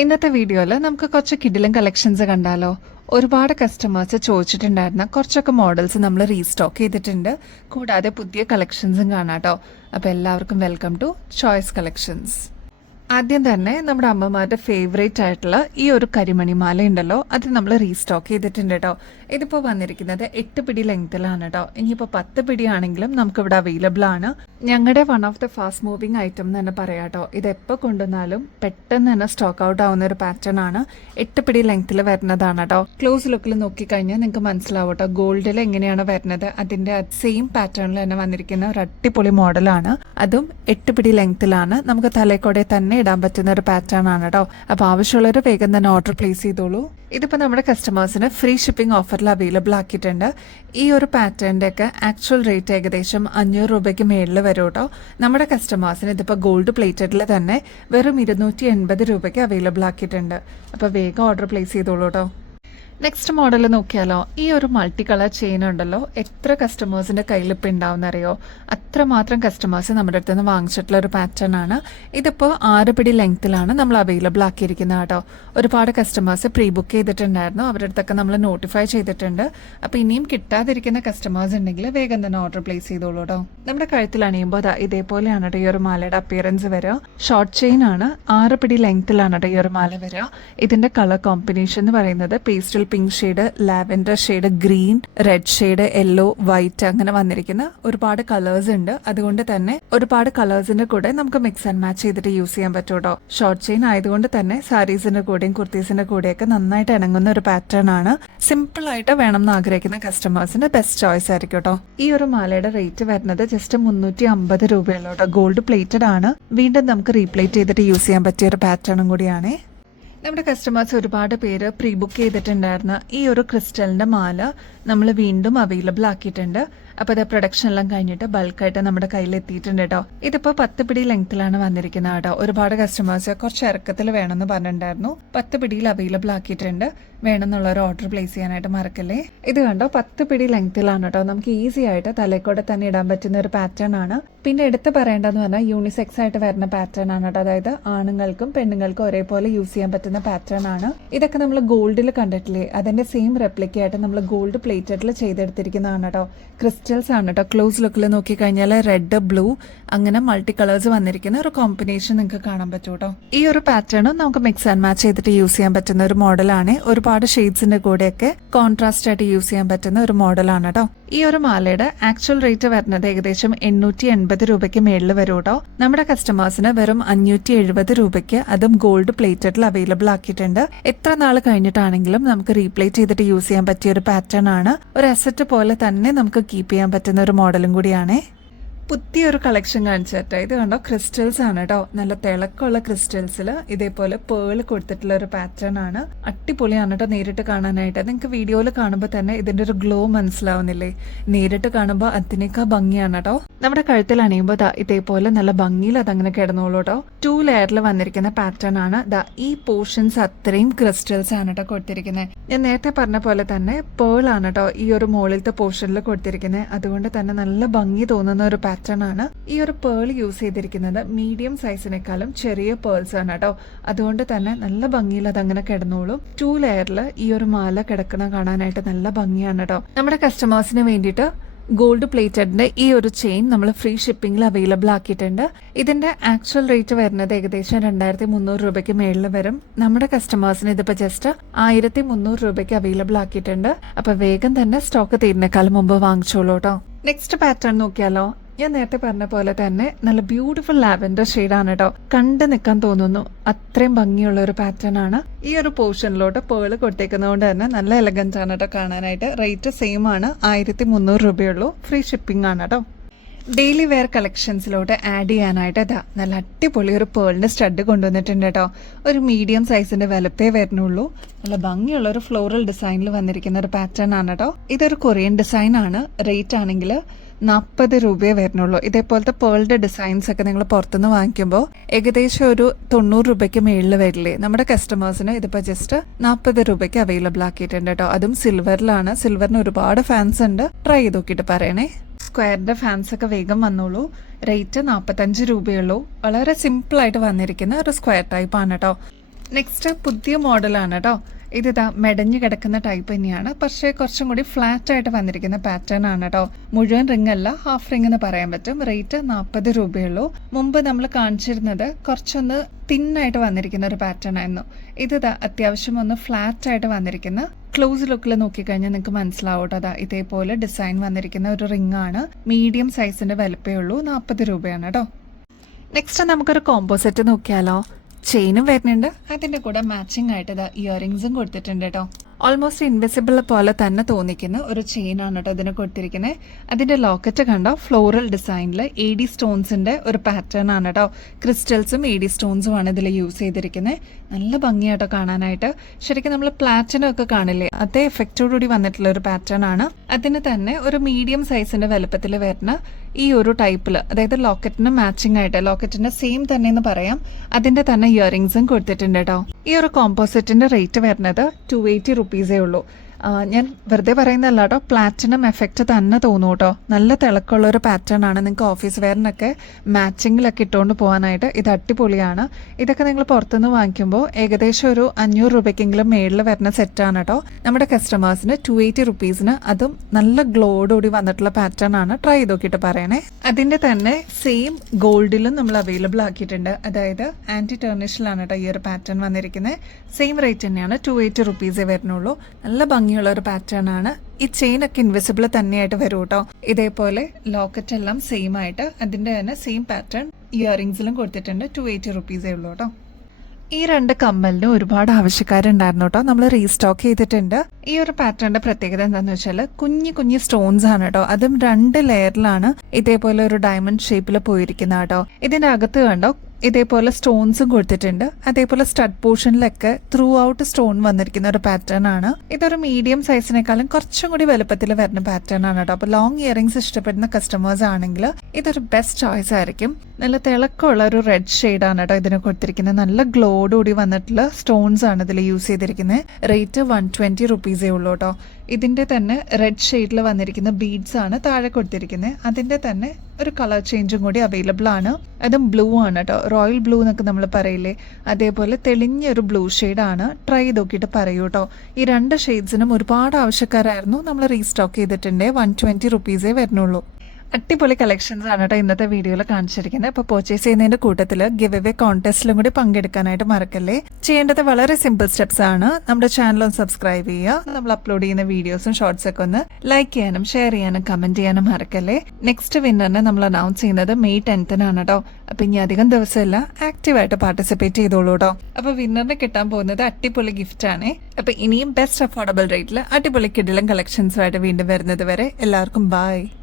ഇന്നത്തെ വീഡിയോയിൽ നമുക്ക് കുറച്ച് കിഡിലും കളക്ഷൻസ് കണ്ടാലോ. ഒരുപാട് കസ്റ്റമേഴ്സ് ചോദിച്ചിട്ടുണ്ടായിരുന്ന കുറച്ചൊക്കെ മോഡൽസ് നമ്മൾ റീസ്റ്റോക്ക് ചെയ്തിട്ടുണ്ട്. കൂടാതെ പുതിയ കളക്ഷൻസും കാണാട്ടോ. അപ്പോൾ എല്ലാവർക്കും വെൽക്കം ടു ചോയ്സ് കളക്ഷൻസ്. ആദ്യം തന്നെ നമ്മുടെ അമ്മമാരുടെ ഫേവറേറ്റ് ആയിട്ടുള്ള ഈ ഒരു കരിമണിമാല ഉണ്ടല്ലോ, അത് നമ്മൾ റീസ്റ്റോക്ക് ചെയ്തിട്ടുണ്ട് കേട്ടോ. ഇതിപ്പോൾ വന്നിരിക്കുന്നത് 8 പിടി ലെങ്ത്തിലാണ് കേട്ടോ. ഇനിയിപ്പോൾ 10 പിടി ആണെങ്കിലും നമുക്കിവിടെ അവൈലബിൾ ആണ്. ഞങ്ങളുടെ one of the fast moving item എന്ന് തന്നെ പറയാം കേട്ടോ. ഇത് എപ്പോൾ കൊണ്ടുവന്നാലും പെട്ടെന്ന് തന്നെ സ്റ്റോക്ക് ഔട്ട് ആവുന്ന ഒരു പാറ്റേൺ ആണ്. 8 പിടി ലെങ്ത്തിൽ വരുന്നതാണ് കേട്ടോ. ക്ലോസ് ലുക്കിൽ നോക്കിക്കഴിഞ്ഞാൽ നിങ്ങൾക്ക് മനസ്സിലാവും കേട്ടോ, ഗോൾഡിൽ എങ്ങനെയാണ് വരുന്നത് അതിന്റെ സെയിം പാറ്റേണിൽ തന്നെ വന്നിരിക്കുന്ന ഒരു അടിപൊളി മോഡലാണ്. അതും 8 പിടി ലെങ്ത്തിലാണ്. നമുക്ക് തലക്കോടെ തന്നെ ഇടാൻ പറ്റുന്ന ഒരു പാറ്റേൺ ആണ് കേട്ടോ. അപ്പൊ ആവശ്യമുള്ളവർ വേഗം തന്നെ ഓർഡർ പ്ലേസ് ചെയ്തോളൂ. ഇതിപ്പോൾ നമ്മുടെ കസ്റ്റമേഴ്സിന് ഫ്രീ ഷിപ്പിംഗ് ഓഫറിൽ അവൈലബിൾ ആക്കിയിട്ടുണ്ട്. ഈ ഒരു പാറ്റേണിന്റെ ഒക്കെ ആക്ച്വൽ റേറ്റ് ഏകദേശം 500 രൂപയ്ക്ക് മേളിൽ വരും കേട്ടോ. നമ്മുടെ കസ്റ്റമേഴ്സിന് ഇതിപ്പോൾ ഗോൾഡ് പ്ലേറ്റഡിൽ തന്നെ വെറും 280 രൂപയ്ക്ക് അവൈലബിൾ ആക്കിയിട്ടുണ്ട്. അപ്പോൾ വേഗം ഓർഡർ പ്ലേസ് ചെയ്തോളൂ കേട്ടോ. നെക്സ്റ്റ് മോഡൽ നോക്കിയാലോ. ഈ ഒരു മൾട്ടി കളർ ചെയിൻ ഉണ്ടല്ലോ, എത്ര കസ്റ്റമേഴ്സിന്റെ കയ്യിൽ ഇപ്പം ഉണ്ടാവും അറിയോ. അത്രമാത്രം കസ്റ്റമേഴ്സ് നമ്മുടെ അടുത്ത് നിന്ന് വാങ്ങിച്ചിട്ടുള്ള ഒരു പാറ്റേൺ ആണ്. ഇതിപ്പോൾ 6 പിടി ലെങ്ത്തിലാണ് നമ്മൾ അവൈലബിൾ ആക്കിയിരിക്കുന്നത് കേട്ടോ. ഒരുപാട് കസ്റ്റമേഴ്സ് പ്രീ ബുക്ക് ചെയ്തിട്ടുണ്ടായിരുന്നു. അവരുടെ അടുത്തൊക്കെ നമ്മൾ നോട്ടിഫൈ ചെയ്തിട്ടുണ്ട്. അപ്പോൾ ഇനിയും കിട്ടാതിരിക്കുന്ന കസ്റ്റമേഴ്സ് ഉണ്ടെങ്കിൽ വേഗം തന്നെ ഓർഡർ പ്ലേസ് ചെയ്തോളൂ കേട്ടോ. നമ്മുടെ കഴുത്തിൽ അണിയുമ്പോൾ ഇതേപോലെയാണ് കേട്ടോ ഈ ഒരു മാലയുടെ അപ്പിയറൻസ് വരിക. ഷോർട്ട് ചെയിൻ ആണ്. 6 പിടി ലെങ്ത്തിലാണ് കേട്ടോ ഈ ഒരു മാല വരിക. ഇതിന്റെ കളർ കോമ്പിനേഷൻ എന്ന് പറയുന്നത് pastel pink shade, lavender shade, green, red shade, yellow, white അങ്ങനെ വന്നിരിക്കുന്ന ഒരുപാട് കളേഴ്സ് ഉണ്ട്. അതുകൊണ്ട് തന്നെ ഒരുപാട് കളേഴ്സിന്റെ കൂടെ നമുക്ക് മിക്സ് ആൻഡ് മാച്ച് ചെയ്തിട്ട് യൂസ് ചെയ്യാൻ പറ്റും കേട്ടോ. ഷോർട്ട് ചെയിൻ ആയതുകൊണ്ട് തന്നെ സാരീസിന്റെ കൂടെയും കുർത്തീസിന്റെ കൂടെയൊക്കെ നന്നായിട്ട് ഇണങ്ങുന്ന ഒരു പാറ്റേൺ ആണ്. സിമ്പിൾ ആയിട്ട് വേണം എന്ന് ആഗ്രഹിക്കുന്ന കസ്റ്റമേഴ്സിന് ബെസ്റ്റ് ചോയ്സ് ആയിരിക്കും കേട്ടോ. ഈ ഒരു മാലയുടെ റേറ്റ് വരുന്നത് ജസ്റ്റ് 350 രൂപയുള്ളൂ കേട്ടോ. ഗോൾഡ് പ്ലേറ്റഡ് ആണ്. വീണ്ടും നമുക്ക് റീപ്ലേറ്റ് ചെയ്തിട്ട് യൂസ് ചെയ്യാൻ പറ്റിയ ഒരു പാറ്റേണും കൂടിയാണ്. നമ്മുടെ കസ്റ്റമേഴ്സ് ഒരുപാട് പേര് പ്രീ ബുക്ക് ചെയ്തിട്ടുണ്ടായിരുന്ന ഈ ഒരു ക്രിസ്റ്റലിന്റെ മാല നമ്മൾ വീണ്ടും അവൈലബിൾ ആക്കിയിട്ടുണ്ട്. അപ്പോൾ അത് പ്രൊഡക്ഷൻ എല്ലാം കഴിഞ്ഞിട്ട് ബൾക്കായിട്ട് നമ്മുടെ കയ്യിൽ എത്തിയിട്ടുണ്ട് കേട്ടോ. ഇതിപ്പോൾ 10 പിടി ലെങ്ത്തിലാണ് വന്നിരിക്കുന്നത് കേട്ടോ. ഒരുപാട് കസ്റ്റമേഴ്സ് കുറച്ച് ഇറക്കത്തിൽ വേണമെന്ന് പറഞ്ഞിട്ടുണ്ടായിരുന്നു. 10 പിടിയിൽ അവൈലബിൾ ആക്കിയിട്ടുണ്ട്. വേണമെന്നുള്ളവർ ഓർഡർ പ്ലേസ് ചെയ്യാനായിട്ട് മറക്കല്ലേ. ഇത് കണ്ടോ, 10 പിടി ലെങ്ത്തിലാണ് കേട്ടോ. നമുക്ക് ഈസി ആയിട്ട് തലക്കോടെ തന്നെ ഇടാൻ പറ്റുന്ന ഒരു പാറ്റേൺ ആണ്. പിന്നെ എടുത്ത് പറയേണ്ടതെന്ന് പറഞ്ഞാൽ യൂണിസെക്സ് ആയിട്ട് വരുന്ന പാറ്റേൺ ആണ് കേട്ടോ. അതായത് ആണുങ്ങൾക്കും പെണ്ണുങ്ങൾക്കും ഒരേപോലെ യൂസ് ചെയ്യാൻ പറ്റുന്ന പാറ്റേൺ ആണ്. ഇതൊക്കെ നമ്മൾ ഗോൾഡിൽ കണ്ടിട്ടില്ലേ, അതിന്റെ സെയിം റെപ്ലിക്കായിട്ട് നമ്മൾ ഗോൾഡ് പ്ലേറ്റഡിൽ ചെയ്തെടുത്തിരിക്കുന്നതാണ് കേട്ടോ. ക്രിസ്റ്റൽസ് ആണ് കേട്ടോ. ക്ലോസ് ലുക്കിൽ നോക്കിക്കഴിഞ്ഞാൽ റെഡ്, ബ്ലൂ അങ്ങനെ മൾട്ടി കളേഴ്സ് വന്നിരിക്കുന്ന ഒരു കോമ്പിനേഷൻ നിങ്ങൾക്ക് കാണാൻ പറ്റും കേട്ടോ. ഈ ഒരു പാറ്റേണും നമുക്ക് മിക്സ് ആൻഡ് മാച്ച് ചെയ്തിട്ട് യൂസ് ചെയ്യാൻ പറ്റുന്ന ഒരു മോഡലാണ്. ഒരുപാട് ഷെയ്ഡ്സിന്റെ കൂടെയൊക്കെ കോൺട്രാസ്റ്റ് ആയിട്ട് യൂസ് ചെയ്യാൻ പറ്റുന്ന ഒരു മോഡലാണ് കേട്ടോ. ഈ ഒരു മാലയുടെ ആക്ച്വൽ റേറ്റ് വരുന്നത് ഏകദേശം 880 രൂപയ്ക്ക് മേളിൽ വരും കേട്ടോ. നമ്മുടെ കസ്റ്റമേഴ്സിന് വെറും 570 രൂപയ്ക്ക് അതും ഗോൾഡ് പ്ലേറ്റഡിൽ അവൈലബിൾ ആക്കിയിട്ടുണ്ട്. എത്ര നാൾ കഴിഞ്ഞിട്ടാണെങ്കിലും നമുക്ക് റീപ്ലേറ്റ് ചെയ്തിട്ട് യൂസ് ചെയ്യാൻ പറ്റിയ ഒരു പാറ്റേൺ ആണ്. ഒരു അസറ്റ് പോലെ തന്നെ നമുക്ക് കീപ്പ് ചെയ്യാൻ പറ്റുന്ന ഒരു മോഡലും കൂടിയാണ്. പുതിയൊരു കളക്ഷൻ കാണിച്ചു തരട്ടെ. ഇത് കണ്ടോ, ക്രിസ്റ്റൽസ് ആണ് കേട്ടോ. നല്ല തിളക്കമുള്ള ക്രിസ്റ്റൽസിൽ ഇതേപോലെ പേൾ കൊടുത്തിട്ടുള്ള ഒരു പാറ്റേൺ ആണ്. അടിപൊളിയാണ് കേട്ടോ നേരിട്ട് കാണാനായിട്ട്. നിങ്ങൾക്ക് വീഡിയോയിൽ കാണുമ്പോൾ തന്നെ ഇതിന്റെ ഒരു ഗ്ലോ മനസ്സിലാവുന്നില്ലേ. നേരിട്ട് കാണുമ്പോൾ അതിനേക്കാൾ ഭംഗിയാണ് കേട്ടോ. നമ്മുടെ കഴുത്തിൽ അണിയുമ്പോൾ ഇതേപോലെ നല്ല ഭംഗിയിൽ അതങ്ങനെ കിടന്നോളൂ കേട്ടോ. 2 ലെയറിൽ വന്നിരിക്കുന്ന പാറ്റേൺ ആണ്. ഈ പോർഷൻസ് അത്രയും ക്രിസ്റ്റൽസ് ആണ് കേട്ടോ കൊടുത്തിരിക്കുന്നത്. ഞാൻ നേരത്തെ പറഞ്ഞ പോലെ തന്നെ പേൾ ആണ് കേട്ടോ ഈ ഒരു മുകളിലത്തെ പോർഷനിൽ കൊടുത്തിരിക്കുന്നത്. അതുകൊണ്ട് തന്നെ നല്ല ഭംഗി തോന്നുന്ന ഒരു പാറ്റേൺ ആണ്. ഈ ഒരു പേൾ യൂസ് ചെയ്തിരിക്കുന്നത് മീഡിയം സൈസിനേക്കാളും ചെറിയ പേൾസ് ആണ് കേട്ടോ. അതുകൊണ്ട് തന്നെ നല്ല ഭംഗിയിൽ അതങ്ങനെ കിടന്നോളും. 2 ലെയറിൽ ഈ ഒരു മാല കിടക്കണ കാണാനായിട്ട് നല്ല ഭംഗിയാണ് കേട്ടോ. നമ്മുടെ കസ്റ്റമേഴ്സിന് വേണ്ടിയിട്ട് ഗോൾഡ് പ്ലേറ്റഡിന്റെ ഈ ഒരു ചെയിൻ നമ്മൾ ഫ്രീ ഷിപ്പിംഗിൽ അവൈലബിൾ ആക്കിയിട്ടുണ്ട്. ഇതിന്റെ ആക്ച്വൽ റേറ്റ് വരുന്നത് ഏകദേശം 2300 രൂപയ്ക്ക് മേളിൽ വരും. നമ്മുടെ കസ്റ്റമേഴ്സിന് ഇതിപ്പോ ജസ്റ്റ് 1300 രൂപയ്ക്ക് അവൈലബിൾ ആക്കിയിട്ടുണ്ട്. അപ്പൊ വേഗം തന്നെ സ്റ്റോക്ക് തീരുന്നേക്കാളും മുമ്പ് വാങ്ങിച്ചോളൂ കേട്ടോ. നെക്സ്റ്റ് പാറ്റേൺ നോക്കിയാലോ. ഞാൻ നേരത്തെ പറഞ്ഞ പോലെ തന്നെ നല്ല ബ്യൂട്ടിഫുൾ ലാവൻഡർ ഷെയ്ഡാണ് കേട്ടോ. കണ്ടു നിൽക്കാൻ തോന്നുന്നു, അത്രയും ഭംഗിയുള്ള ഒരു പാറ്റേൺ ആണ്. ഈ ഒരു പോർഷനിലോട്ട് പേള് കൊടുത്തേക്കുന്നതുകൊണ്ട് തന്നെ നല്ല എലഗന്റ് ആണ് കേട്ടോ കാണാനായിട്ട്. റേറ്റ് സെയിം ആണ്, 1300 രൂപയുള്ളൂ. ഫ്രീ ഷിപ്പിംഗ് ആണ് കേട്ടോ. ഡെയിലി വെയർ കളക്ഷൻസിലോട്ട് ആഡ് ചെയ്യാനായിട്ട് നല്ല അടിപൊളി ഒരു പേളിന്റെ സ്റ്റഡ് കൊണ്ടുവന്നിട്ടുണ്ട് കേട്ടോ. ഒരു മീഡിയം സൈസിന്റെ വലുപ്പേ വരുന്നുള്ളൂ. നല്ല ഭംഗിയുള്ള ഒരു ഫ്ലോറൽ ഡിസൈനിൽ വന്നിരിക്കുന്ന ഒരു പാറ്റേൺ ആണ് കേട്ടോ. ഇതൊരു കൊറിയൻ ഡിസൈൻ ആണ്. റേറ്റ് ആണെങ്കിൽ 40 രൂപയെ വരുന്നുള്ളൂ. ഇതേപോലത്തെ പേളിന്റെ ഡിസൈൻസ് ഒക്കെ നിങ്ങൾ പുറത്തുനിന്ന് വാങ്ങിക്കുമ്പോൾ ഏകദേശം ഒരു 90 രൂപയ്ക്ക് മേളിൽ വരില്ലേ. നമ്മുടെ കസ്റ്റമേഴ്സിന് ഇതിപ്പോൾ ജസ്റ്റ് 40 രൂപയ്ക്ക് അവൈലബിൾ ആക്കിയിട്ടുണ്ട് കേട്ടോ. അതും സിൽവറിലാണ്. സിൽവറിന് ഒരുപാട് ഫാൻസ് ഉണ്ട്. ട്രൈ ചെയ്ത് നോക്കിയിട്ട് പറയണേ. സ്ക്വയറിന്റെ ഫാൻസ് ഒക്കെ വേഗം വന്നോളൂ. റേറ്റ് 45 രൂപയുള്ളൂ. വളരെ സിമ്പിൾ ആയിട്ട് വന്നിരിക്കുന്ന ഒരു സ്ക്വയർ ടൈപ്പ് ആണ് കേട്ടോ. നെക്സ്റ്റ് പുതിയ മോഡലാണ് കേട്ടോ. ഇതിതാ മെടഞ്ഞു കിടക്കുന്ന ടൈപ്പ് തന്നെയാണ്, പക്ഷേ കുറച്ചും കൂടി ഫ്ലാറ്റ് ആയിട്ട് വന്നിരിക്കുന്ന പാറ്റേൺ ആണ് കേട്ടോ. മുഴുവൻ റിംഗ് അല്ല, ഹാഫ് റിംഗ് എന്ന് പറയാൻ പറ്റും. റേറ്റ് 40 രൂപയുള്ളൂ. മുമ്പ് നമ്മൾ കാണിച്ചിരുന്നത് കുറച്ചൊന്ന് തിന്നായിട്ട് വന്നിരിക്കുന്ന ഒരു പാറ്റേൺ ആയിരുന്നു. ഇതിതാ അത്യാവശ്യം ഒന്ന് ഫ്ലാറ്റ് ആയിട്ട് വന്നിരിക്കുന്ന, ക്ലോസ് ലുക്കിൽ നോക്കിക്കഴിഞ്ഞാൽ നിങ്ങൾക്ക് മനസ്സിലാവും കേട്ടോ. അതാ ഇതേപോലെ ഡിസൈൻ വന്നിരിക്കുന്ന ഒരു റിംഗ് ആണ്. മീഡിയം സൈസിന്റെ വലുപ്പേ ഉള്ളൂ. 40 രൂപയാണ് കേട്ടോ. നെക്സ്റ്റ് നമുക്കൊരു കോംബോ സെറ്റ് നോക്കിയാലോ. ചെയിനും വരുന്നുണ്ട്, അതിന്റെ കൂടെ മാച്ചിങ് ആയിട്ട് ഇതാ ഇയറിംഗ്സും കൊടുത്തിട്ടുണ്ട് കേട്ടോ. ഓൾമോസ്റ്റ് ഇൻവിസിബിൾ പോലെ തന്നെ തോന്നിക്കുന്ന ഒരു ചെയിൻ ആണ് കേട്ടോ ഇതിന് കൊടുത്തിരിക്കുന്നത്. അതിന്റെ ലോക്കറ്റ് കണ്ടോ, ഫ്ലോറൽ ഡിസൈനിൽ AD സ്റ്റോൺസിന്റെ ഒരു പാറ്റേൺ ആണ് കേട്ടോ. ക്രിസ്റ്റൽസും AD സ്റ്റോൺസും ആണ് ഇതിൽ യൂസ് ചെയ്തിരിക്കുന്നത്. നല്ല ഭംഗിയാട്ടോ കാണാനായിട്ട്. ശരിക്കും നമ്മൾ പ്ലാറ്റിനം ഒക്കെ കാണില്ലേ, അതേ എഫക്റ്റോടുകൂടി വന്നിട്ടുള്ള ഒരു പാറ്റേൺ ആണ്. അതിന് തന്നെ ഒരു മീഡിയം സൈസിന്റെ വലുപ്പത്തിൽ വരുന്ന ഈ ഒരു ടൈപ്പിൽ, അതായത് ലോക്കറ്റിന് മാച്ചിങ് ആയിട്ട്, ലോക്കറ്റിന്റെ സെയിം തന്നെ എന്ന് പറയാം, അതിന്റെ തന്നെ ഇയറിംഗ്സും കൊടുത്തിട്ടുണ്ട് കേട്ടോ. ഈ ഒരു കോമ്പോസിറ്റിന്റെ റേറ്റ് വരുന്നത് 280 റുപ്പീസേ ഉള്ളൂ. ഞാൻ വെറുതെ പറയുന്നതല്ല കേട്ടോ, പ്ലാറ്റിനം എഫക്റ്റ് തന്നെ തോന്നും കേട്ടോ. നല്ല തിളക്കമുള്ള ഒരു പാറ്റേൺ ആണ്. നിങ്ങൾക്ക് ഓഫീസ് വെയറിനൊക്കെ മാച്ചിങ്ങിലൊക്കെ ഇട്ടുകൊണ്ട് പോകാനായിട്ട് ഇത് അടിപൊളിയാണ്. ഇതൊക്കെ നിങ്ങൾ പുറത്തുനിന്ന് വാങ്ങിക്കുമ്പോൾ ഏകദേശം ഒരു 500 രൂപയ്ക്കെങ്കിലും മേളിൽ വരുന്ന സെറ്റാണ് കേട്ടോ. നമ്മുടെ കസ്റ്റമേഴ്സിന് 280 റുപ്പീസിന്, അതും നല്ല ഗ്ലോഡോടി വന്നിട്ടുള്ള പാറ്റേൺ ആണ്. ട്രൈ ചെയ്ത് നോക്കിയിട്ട് പറയണേ. അതിന്റെ തന്നെ സെയിം ഗോൾഡിലും നമ്മൾ അവൈലബിൾ ആക്കിയിട്ടുണ്ട്. അതായത് ആന്റി ടേർണിഷിലാണ് കേട്ടോ ഈ ഒരു പാറ്റേൺ വന്നിരിക്കുന്നത്. സെയിം റേറ്റ് തന്നെയാണ്, 280 റുപ്പീസേ വരുന്നുള്ളൂ. നല്ല ഭംഗിയുള്ള ഒരു പാറ്റേൺ ആണ്. ഈ ചെയിൻ ഒക്കെ ഇൻവിസിബിൾ തന്നെയായിട്ട് വരും കേട്ടോ. ഇതേപോലെ ലോക്കറ്റ് എല്ലാം സെയിം ആയിട്ട് അതിന്റെ തന്നെ സെയിം പാറ്റേൺ ഇയറിംഗ്സിലും കൊടുത്തിട്ടുണ്ട്. 280 റുപ്പീസേ ഉള്ളൂ കേട്ടോ. ഈ 2 കമ്മലിന് ഒരുപാട് ആവശ്യക്കാരുണ്ടായിരുന്നു കേട്ടോ. നമ്മൾ റീസ്റ്റോക്ക് ചെയ്തിട്ടുണ്ട്. ഈ ഒരു പാറ്റേണിന്റെ പ്രത്യേകത എന്താണെന്ന് വെച്ചാൽ കുഞ്ഞു കുഞ്ഞു സ്റ്റോൺസ് ആണ് കേട്ടോ. അതും 2 ലെയറിലാണ് ഇതേപോലെ ഒരു ഡയമണ്ട് ഷേപ്പിൽ പോയിരിക്കുന്ന കേട്ടോ. ഇതിന്റെ അകത്ത് കണ്ടോ ഇതേപോലെ സ്റ്റോൺസും കൊടുത്തിട്ടുണ്ട്. അതേപോലെ സ്റ്റഡ് പോർഷനിലൊക്കെ ത്രൂ ഔട്ട് സ്റ്റോൺ വന്നിരിക്കുന്ന ഒരു പാറ്റേൺ ആണ്. ഇതൊരു മീഡിയം സൈസിനേക്കാളും കുറച്ചും കൂടി വലുപ്പത്തിൽ വരുന്ന പാറ്റേൺ ആണ് കേട്ടോ. അപ്പൊ ലോങ് ഇയറിംഗ്സ് ഇഷ്ടപ്പെടുന്ന കസ്റ്റമേഴ്സ് ആണെങ്കിൽ ഇതൊരു ബെസ്റ്റ് ചോയ്സ് ആയിരിക്കും. നല്ല തിളക്കമുള്ള ഒരു റെഡ് ഷെയ്ഡ് ആണ് കേട്ടോ ഇതിന് കൊടുത്തിരിക്കുന്നത്. നല്ല ഗ്ലോഡോടി വന്നിട്ടുള്ള സ്റ്റോൺസ് ആണ് ഇതിൽ യൂസ് ചെയ്തിരിക്കുന്നത്. റേറ്റ് 120 റുപ്പീസേ ഉള്ളൂ കേട്ടോ. ഇതിന്റെ തന്നെ റെഡ് ഷെയ്ഡിൽ വന്നിരിക്കുന്ന ബീഡ്സ് ആണ് താഴെ കൊടുത്തിരിക്കുന്നത്. അതിന്റെ തന്നെ ഒരു കളർ ചേഞ്ചും കൂടി അവൈലബിൾ ആണ്. അതും ബ്ലൂ ആണ് കേട്ടോ. റോയൽ ബ്ലൂ എന്നൊക്കെ നമ്മൾ പറയില്ലേ, അതേപോലെ തെളിഞ്ഞൊരു ബ്ലൂ ഷെയ്ഡാണ്. ട്രൈ ചെയ്ത് നോക്കിയിട്ട് പറയൂ കേട്ടോ. ഈ 2 ഷെയ്ഡ്സിനും ഒരുപാട് ആവശ്യക്കാരായിരുന്നു. നമ്മൾ റീസ്റ്റോക്ക് ചെയ്തിട്ടുണ്ട്. 120 റുപ്പീസേ വരുന്നുള്ളൂ. അടിപൊളി കളക്ഷൻസ് ആണ് കേട്ടോ ഇന്നത്തെ വീഡിയോയിൽ കാണിച്ചിരിക്കുന്നത്. അപ്പോൾ പർച്ചേസ് ചെയ്യുന്നതിന്റെ കൂട്ടത്തിൽ ഗിവ് അവേ കോൺടെസ്റ്റിലും കൂടി പങ്കെടുക്കാനായിട്ട് മറക്കല്ലേ. ചെയ്യേണ്ടത് വളരെ സിമ്പിൾ സ്റ്റെപ്സ് ആണ്. നമ്മുടെ ചാനൽ ഒന്ന് സബ്സ്ക്രൈബ് ചെയ്യുക. നമ്മൾ അപ്ലോഡ് ചെയ്യുന്ന വീഡിയോസും ഷോർട്സ് ഒക്കെ ഒന്ന് ലൈക്ക് ചെയ്യാനും ഷെയർ ചെയ്യാനും കമന്റ് ചെയ്യാനും മറക്കല്ലേ. നെക്സ്റ്റ് വിന്നറിനെ നമ്മൾ അനൗൺസ് ചെയ്യുന്നത് മെയ് 10 അപ്പൊ ഇനി അധികം ദിവസമില്ല, ആക്റ്റീവായിട്ട് പാർട്ടിസിപ്പേറ്റ് ചെയ്തോളൂ കേട്ടോ. അപ്പൊ വിന്നറിന് കിട്ടാൻ പോകുന്നത് അടിപൊളി ഗിഫ്റ്റ് ആണ്. അപ്പൊ ഇനിയും ബെസ്റ്റ് അഫോർഡബിൾ റേറ്റിൽ അടിപൊളി കിടിലൻ കളക്ഷൻസുമായിട്ട് വീണ്ടും വരുന്നത് വരെ എല്ലാവർക്കും ബൈ.